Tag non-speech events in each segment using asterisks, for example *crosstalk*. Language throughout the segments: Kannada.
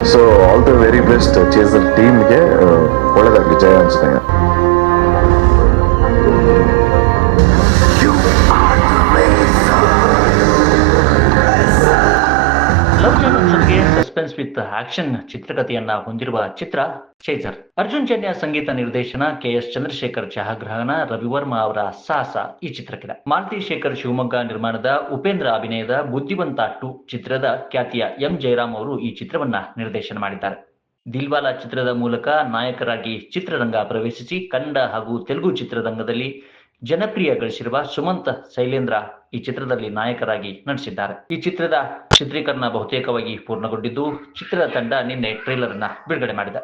So all the very best Chaser ಟೀಮ್ಗೆ ಒಳ್ಳೆದಾಗಲಿ. ಜಯ ಆಂಜನೇಯ ವಿತ್ ಆಕ್ಷನ್ ಚಿತ್ರಕಥೆಯನ್ನ ಹೊಂದಿರುವ ಚಿತ್ರ ಚೇಜರ್ ಅರ್ಜುನ್ ಜನ್ಯ ಸಂಗೀತ ನಿರ್ದೇಶನ ಕೆ ಎಸ್ ಚಂದ್ರಶೇಖರ್ ಛಾಯಾಗ್ರಹಣ ರವಿವರ್ಮ ಅವರ ಸಾಹಸ ಈ ಚಿತ್ರಕ್ಕಿದೆ. ಮಾಲತಿ ಶೇಖರ್ ಶಿವಮೊಗ್ಗ ನಿರ್ಮಾಣದ ಉಪೇಂದ್ರ ಅಭಿನಯದ ಬುದ್ಧಿವಂತ ಟು ಚಿತ್ರದ ಖ್ಯಾತಿಯ ಎಂ ಜಯರಾಮ್ ಅವರು ಈ ಚಿತ್ರವನ್ನ ನಿರ್ದೇಶನ ಮಾಡಿದ್ದಾರೆ. ದಿಲ್ವಾಲಾ ಚಿತ್ರದ ಮೂಲಕ ನಾಯಕರಾಗಿ ಚಿತ್ರರಂಗ ಪ್ರವೇಶಿಸಿ ಕನ್ನಡ ಹಾಗೂ ತೆಲುಗು ಚಿತ್ರರಂಗದಲ್ಲಿ ಜನಪ್ರಿಯ ಗಳಿಸಿರುವ ಸುಮಂತ್ ಶೈಲೇಂದ್ರ ಈ ಚಿತ್ರದಲ್ಲಿ ನಾಯಕರಾಗಿ ನಟಿಸಿದ್ದಾರೆ. ಈ ಚಿತ್ರದ ಚಿತ್ರೀಕರಣ ಬಹುತೇಕವಾಗಿ ಪೂರ್ಣಗೊಂಡಿದ್ದು ಚಿತ್ರದ ತಂಡ ನಿನ್ನೆ ಟ್ರೈಲರ್ ಅನ್ನ ಬಿಡುಗಡೆ ಮಾಡಿದೆ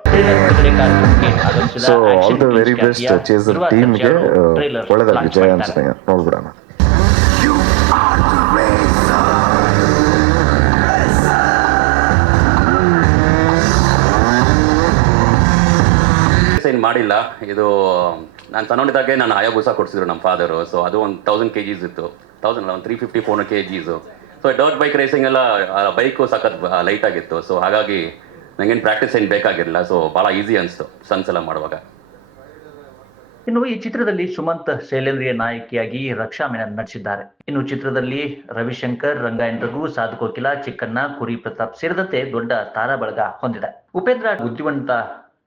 ಸೈನ್ ಏನು ಮಾಡಿಲ್ಲ. ಇದು ನಾನು ತಗೊಂಡಿದ್ದಾಗೆ ನಾನು ಆಯೋಗ ಕೊಡಿಸಿದ್ರು ನಮ್ಮ ಫಾದರು ಸೊ ಅದು ಒಂದು ತೌಸಂಡ್ ಕೆ ಜೀಸ್ ಇತ್ತು. ತೌಸಂಡ್ ಒಂದು three fifty four K ಜೀಸು so dirt bike racing ಎಲ್ಲ ಬೈಕು ಸಖತ್ ಲೈಟ್ ಆಗಿತ್ತು. ಸೊ ಹಾಗಾಗಿ ನನಗೇನು ಪ್ರಾಕ್ಟೀಸ್ ಏನು ಬೇಕಾಗಿರಲಿಲ್ಲ. ಸೊ ಭಾಳ ಈಸಿ ಅನಿಸ್ತು ಸನ್ಸ್ ಎಲ್ಲ ಮಾಡುವಾಗ. ಇನ್ನು ಈ ಚಿತ್ರದಲ್ಲಿ ಸುಮಂತ್ ಶೈಲೇಂದ್ರಿಯ ನಾಯಕಿಯಾಗಿ ರಕ್ಷಾ ಮೆನನ್ ನಟಿಸಿದ್ದಾರೆ. ಇನ್ನು ಚಿತ್ರದಲ್ಲಿ ರವಿಶಂಕರ್ ರಂಗಾಯಣ್ ರಘು ಸಾಧು ಕೋಕಿಲ, ಚಿಕ್ಕಣ್ಣ, ಕುರಿ ಪ್ರತಾಪ್ ಸೇರಿದಂತೆ ದೊಡ್ಡ ತಾರಾ ಬಳಗ ಹೊಂದಿದೆ. ಉಪೇಂದ್ರ ಬುದ್ಧಿವಂತ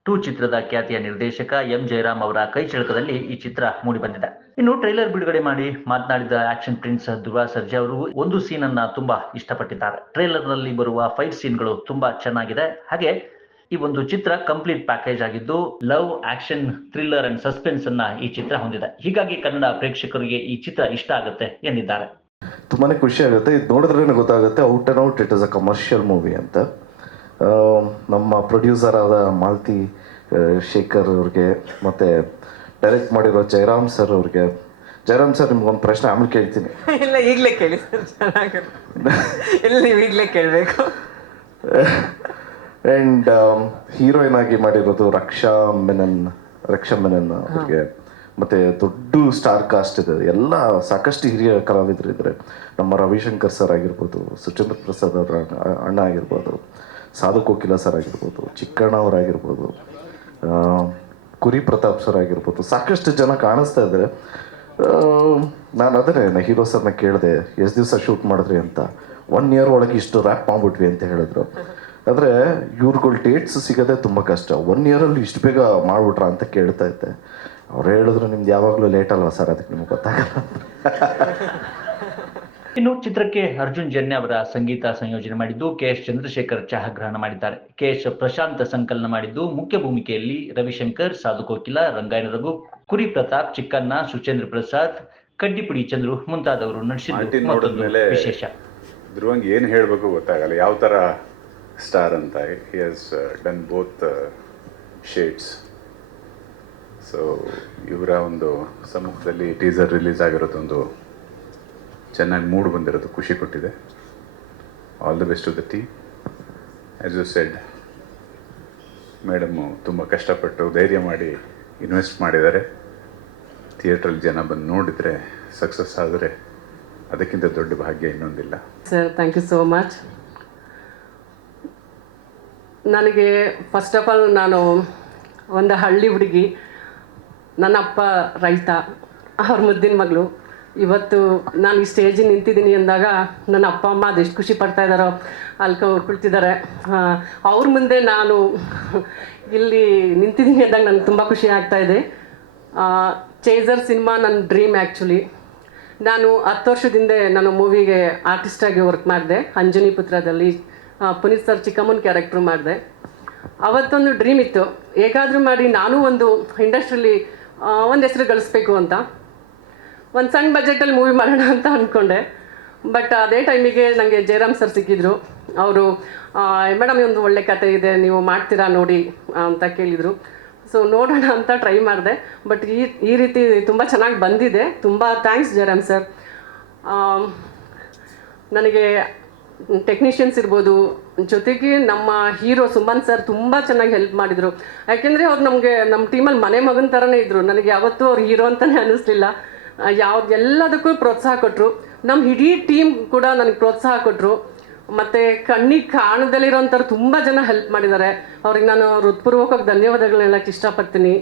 ಟೂ ಚಿತ್ರದ ಖ್ಯಾತಿಯ ನಿರ್ದೇಶಕ ಎಂ ಜಯರಾಮ್ ಅವರ ಕೈ ಚಳಕದಲ್ಲಿ ಈ ಚಿತ್ರ ಮೂಡಿಬಂದಿದೆ ಇನ್ನು ಟ್ರೈಲರ್ ಬಿಡುಗಡೆ ಮಾಡಿ ಮಾತನಾಡಿದ ಆಕ್ಷನ್ ಪ್ರಿನ್ಸ್ ಧ್ರುವ ಸರ್ಜಾ ಅವರು ಒಂದು ಸೀನ್ ಅನ್ನ ತುಂಬಾ ಇಷ್ಟಪಟ್ಟಿದ್ದಾರೆ. ಟ್ರೈಲರ್ನಲ್ಲಿ ಬರುವ ಫೈಟ್ ಸೀನ್ಗಳು ತುಂಬಾ ಚೆನ್ನಾಗಿದೆ. ಹಾಗೆ ಈ ಒಂದು ಚಿತ್ರ ಕಂಪ್ಲೀಟ್ ಪ್ಯಾಕೇಜ್ ಆಗಿದ್ದು love action thriller and suspense ಅನ್ನ ಈ ಚಿತ್ರ ಹೊಂದಿದೆ. ಹೀಗಾಗಿ ಕನ್ನಡ ಪ್ರೇಕ್ಷಕರಿಗೆ ಈ ಚಿತ್ರ ಇಷ್ಟ ಆಗುತ್ತೆ ಎಂದಿದ್ದಾರೆ. ತುಂಬಾನೇ ಖುಷಿ ಆಗುತ್ತೆ. ಇದು ನೋಡಿದ್ರೆ ಗೊತ್ತಾಗುತ್ತೆ out and out, it is a commercial movie ಅಂತ. ನಮ್ಮ ಪ್ರೊಡ್ಯೂಸರ್ ಆದ ಮಾಲತಿ ಶೇಖರ್ ಅವ್ರಿಗೆ ಮತ್ತೆ ಡೈರೆಕ್ಟ್ ಮಾಡಿರೋ ಜಯರಾಮ್ ಸರ್ ಅವ್ರಿಗೆ. ಜಯರಾಮ್ ಸರ್ ನಿಮ್ಗೊಂದು ಪ್ರಶ್ನೆ ಆಮೇಲೆ ಕೇಳ್ತೀನಿ. *laughs* ಇಲ್ಲ ಈಗಲೇ ಕೇಳಿ ಸರ್ ಇಲ್ಲ ನೀವು ಈಗಲೇ ಕೇಳಬೇಕು. *laughs* ಆ್ಯಂಡ್ ಹೀರೋಯಿನ್ ಆಗಿ ಮಾಡಿರೋದು ರಕ್ಷಾ ಮೆನನ್ ರಕ್ಷಾ ಮೆನನ್ ಅವ್ರಿಗೆ. ಮತ್ತೆ ದೊಡ್ಡ ಸ್ಟಾರ್ ಕಾಸ್ಟ್ ಇದೆ. ಎಲ್ಲ ಸಾಕಷ್ಟು ಹಿರಿಯ ಕಲಾವಿದರು ಇದ್ರೆ ನಮ್ಮ ರವಿಶಂಕರ್ ಸರ್ ಆಗಿರ್ಬೋದು ಸುಚೇಂದ್ರ ಪ್ರಸಾದ್ ಅವರ ಅಣ್ಣ ಆಗಿರ್ಬೋದು ಸಾಧು ಕೋಕಿಲ ಸರ್ ಆಗಿರ್ಬೋದು, ಚಿಕ್ಕಣ್ಣ ಅವರಾಗಿರ್ಬೋದು ಕುರಿ ಪ್ರತಾಪ್ ಸರ್ ಆಗಿರ್ಬೋದು, ಸಾಕಷ್ಟು ಜನ ಕಾಣಿಸ್ತಾ ಇದ್ದಾರೆ. ನಾನು ಅದನ್ನೇ ಹೀರೋ ಸರ್ನ ಕೇಳಿದೆ, ಎಷ್ಟು ದಿವಸ ಶೂಟ್ ಮಾಡಿದ್ರಿ ಅಂತ. ಒನ್ ಇಯರ್ ಒಳಗೆ ಇಷ್ಟು ರ್ಯಾಪ್ ಮಾಡ್ಬಿಟ್ವಿ ಅಂತ ಹೇಳಿದ್ರು. ಆದರೆ ಇವ್ರುಗಳ ಡೇಟ್ಸ್ ಸಿಗೋದೇ ತುಂಬ ಕಷ್ಟ. ಒನ್ ಇಯರಲ್ಲಿ ಇಷ್ಟು ಬೇಗ ಮಾಡಿಬಿಟ್ರ ಅಂತ ಕೇಳ್ತಾ ಇದ್ದೆ. ಅವ್ರು ಹೇಳಿದ್ರು ನಿಮ್ದು ಯಾವಾಗಲೂ ಲೇಟ್ ಅಲ್ವಾ ಸರ್, ಅದಕ್ಕೆ ನಿಮ್ಗೆ ಗೊತ್ತಾಗಲ್ಲ ಇನ್ನು ಚಿತ್ರಕ್ಕೆ ಅರ್ಜುನ್ ಜನ್ಯ ಅವರ ಸಂಗೀತ ಸಂಯೋಜನೆ ಮಾಡಿದ್ದು ಕೆ ಎಸ್ ಚಂದ್ರಶೇಖರ್ ಛಾಯಾಗ್ರಹಣ ಮಾಡಿದ್ದಾರೆ. ಕೆ ಎಸ್ ಪ್ರಶಾಂತ್ ಸಂಕಲನ ಮಾಡಿದ್ದು ಮುಖ್ಯ ಭೂಮಿಕೆಯಲ್ಲಿ ರವಿಶಂಕರ್ ಸಾಧು ಕೋಕಿಲ ರಂಗಾಯಣ ರಘು ಕುರಿ ಪ್ರತಾಪ್ ಚಿಕ್ಕಣ್ಣ ಸುಚೇಂದ್ರ ಪ್ರಸಾದ್ ಕಡ್ಡಿಪುಡಿ ಚಂದ್ರು ಮುಂತಾದವರು ನಡೆಸಿದ್ದು ವಿಶೇಷ. ಧ್ರುವಂಗ್ ಏನು ಹೇಳಬೇಕು ಗೊತ್ತಾಗಲ್ಲ. ಯಾವ ಥರ ಸ್ಟಾರ್ ಅಂತ he has done both shades so ಇವರ ಒಂದು ಸಮ್ಮುಖದಲ್ಲಿ ಟೀಸರ್ ರಿಲೀಸ್ ಆಗಿರೋದೊಂದು ಚೆನ್ನಾಗಿ ಮೂಡ್ ಬಂದಿರೋದು, ಖುಷಿ ಕೊಟ್ಟಿದೆ. All the best to the team as you said madam ತುಂಬ ಕಷ್ಟಪಟ್ಟು ಧೈರ್ಯ ಮಾಡಿ ಇನ್ವೆಸ್ಟ್ ಮಾಡಿದ್ದಾರೆ. ಥಿಯೇಟ್ರಲ್ಲಿ ಜನ ಬಂದು ನೋಡಿದರೆ ಸಕ್ಸಸ್ ಆದರೆ ಅದಕ್ಕಿಂತ ದೊಡ್ಡ ಭಾಗ್ಯ ಇನ್ನೊಂದಿಲ್ಲ. Sir thank you so much ನನಗೆ ಫಸ್ಟ್ ಆಫ್ ಆಲ್ ನಾನು ಒಂದು ಹಳ್ಳಿ ಹುಡುಗಿ ನನ್ನ ಅಪ್ಪ ರೈತ, ಅವ್ರ ಮುದ್ದಿನ ಮಗಳು. ಇವತ್ತು ನಾನು ಈ ಸ್ಟೇಜಿಗೆ ನಿಂತಿದ್ದೀನಿ ಅಂದಾಗ ನನ್ನ ಅಪ್ಪ, ಅಮ್ಮ ಅದೆಷ್ಟು ಖುಷಿ ಪಡ್ತಾ ಇದ್ದಾರೋ ಕುಳ್ತಿದ್ದಾರೆ. ಕುಳಿತಿದ್ದಾರೆ ಅವ್ರ ಮುಂದೆ ನಾನು ಇಲ್ಲಿ ನಿಂತಿದ್ದೀನಿ ಅಂದಾಗ ನನಗೆ ತುಂಬ ಖುಷಿ ಆಗ್ತಾ ಇದೆ. ಚೇಜರ್ ಸಿನಿಮಾ ನನ್ನ ಡ್ರೀಮ್ ಆ್ಯಕ್ಚುಲಿ ನಾನು ಹತ್ತು ವರ್ಷದಿಂದ ನಾನು ಮೂವಿಗೆ ಆರ್ಟಿಸ್ಟಾಗಿ ವರ್ಕ್ ಮಾಡಿದೆ. ಅಂಜನಿ ಪುತ್ರದಲ್ಲಿ ಪುನೀತ್ ಸರ್ ಚಿಕ್ಕಮ್ಮನ ಕ್ಯಾರೆಕ್ಟ್ರು ಮಾಡಿದೆ. ಅವತ್ತೊಂದು ಡ್ರೀಮ್ ಇತ್ತು. ಹೇಗಾದರೂ ಮಾಡಿ ನಾನು ಒಂದು ಇಂಡಸ್ಟ್ರಿಲಿ ಒಂದು ಹೆಸರು ಗಳಿಸ್ಬೇಕು ಅಂತ. ಒಂದು ಸಣ್ಣ ಬಜೆಟಲ್ಲಿ ಮೂವಿ ಮಾಡೋಣ ಅಂತ ಅಂದ್ಕೊಂಡೆ ಬಟ್ ಅದೇ ಟೈಮಿಗೆ ನನಗೆ ಜಯರಾಮ್ ಸರ್ ಸಿಕ್ಕಿದ್ರು. ಅವರು ಮೇಡಮ್ ಒಂದು ಒಳ್ಳೆ ಕತೆ ಇದೆ, ನೀವು ಮಾಡ್ತೀರಾ ನೋಡಿ, ಅಂತ ಕೇಳಿದರು. ಸೊ ನೋಡೋಣ ಅಂತ ಟ್ರೈ ಮಾಡಿದೆ. ಬಟ್ ಈ ಈ ರೀತಿ ತುಂಬ ಚೆನ್ನಾಗಿ ಬಂದಿದೆ. ತುಂಬ ಥ್ಯಾಂಕ್ಸ್ ಜಯರಾಮ್ ಸರ್ ನನಗೆ ಟೆಕ್ನಿಷಿಯನ್ಸ್ ಇರ್ಬೋದು, ಜೊತೆಗೆ ನಮ್ಮ ಹೀರೋ ಸುಮನ್ ಸರ್ ತುಂಬ ಚೆನ್ನಾಗಿ ಹೆಲ್ಪ್ ಮಾಡಿದರು. ಯಾಕೆಂದರೆ ಅವ್ರು ನಮಗೆ ನಮ್ಮ ಟೀಮಲ್ಲಿ ಮನೆ ಮಗನ ಥರನೇ ಇದ್ದರು ನನಗೆ ಯಾವತ್ತೂ ಅವ್ರು ಹೀರೋ ಅಂತಲೇ ಅನ್ನಿಸ್ಲಿಲ್ಲ ಯಾವ್ದು ಎಲ್ಲದಕ್ಕೂ ಪ್ರೋತ್ಸಾಹ ಕೊಟ್ಟರು ನಮ್ಮ ಇಡೀ ಟೀಮ್ ಕೂಡ ನನಗೆ ಪ್ರೋತ್ಸಾಹ ಕೊಟ್ಟರು ಮತ್ತು ಕಣ್ಣಿಗೆ ಕಾಣದಲ್ಲಿರೋಂಥವ್ರು ತುಂಬ ಜನ ಹೆಲ್ಪ್ ಮಾಡಿದ್ದಾರೆ. ಅವ್ರಿಗೆ ನಾನು ಹೃತ್ಪೂರ್ವಕವಾಗಿ ಧನ್ಯವಾದಗಳನ್ನ ಹೇಳಕ್ಕೆ ಇಷ್ಟಪಡ್ತೀನಿ.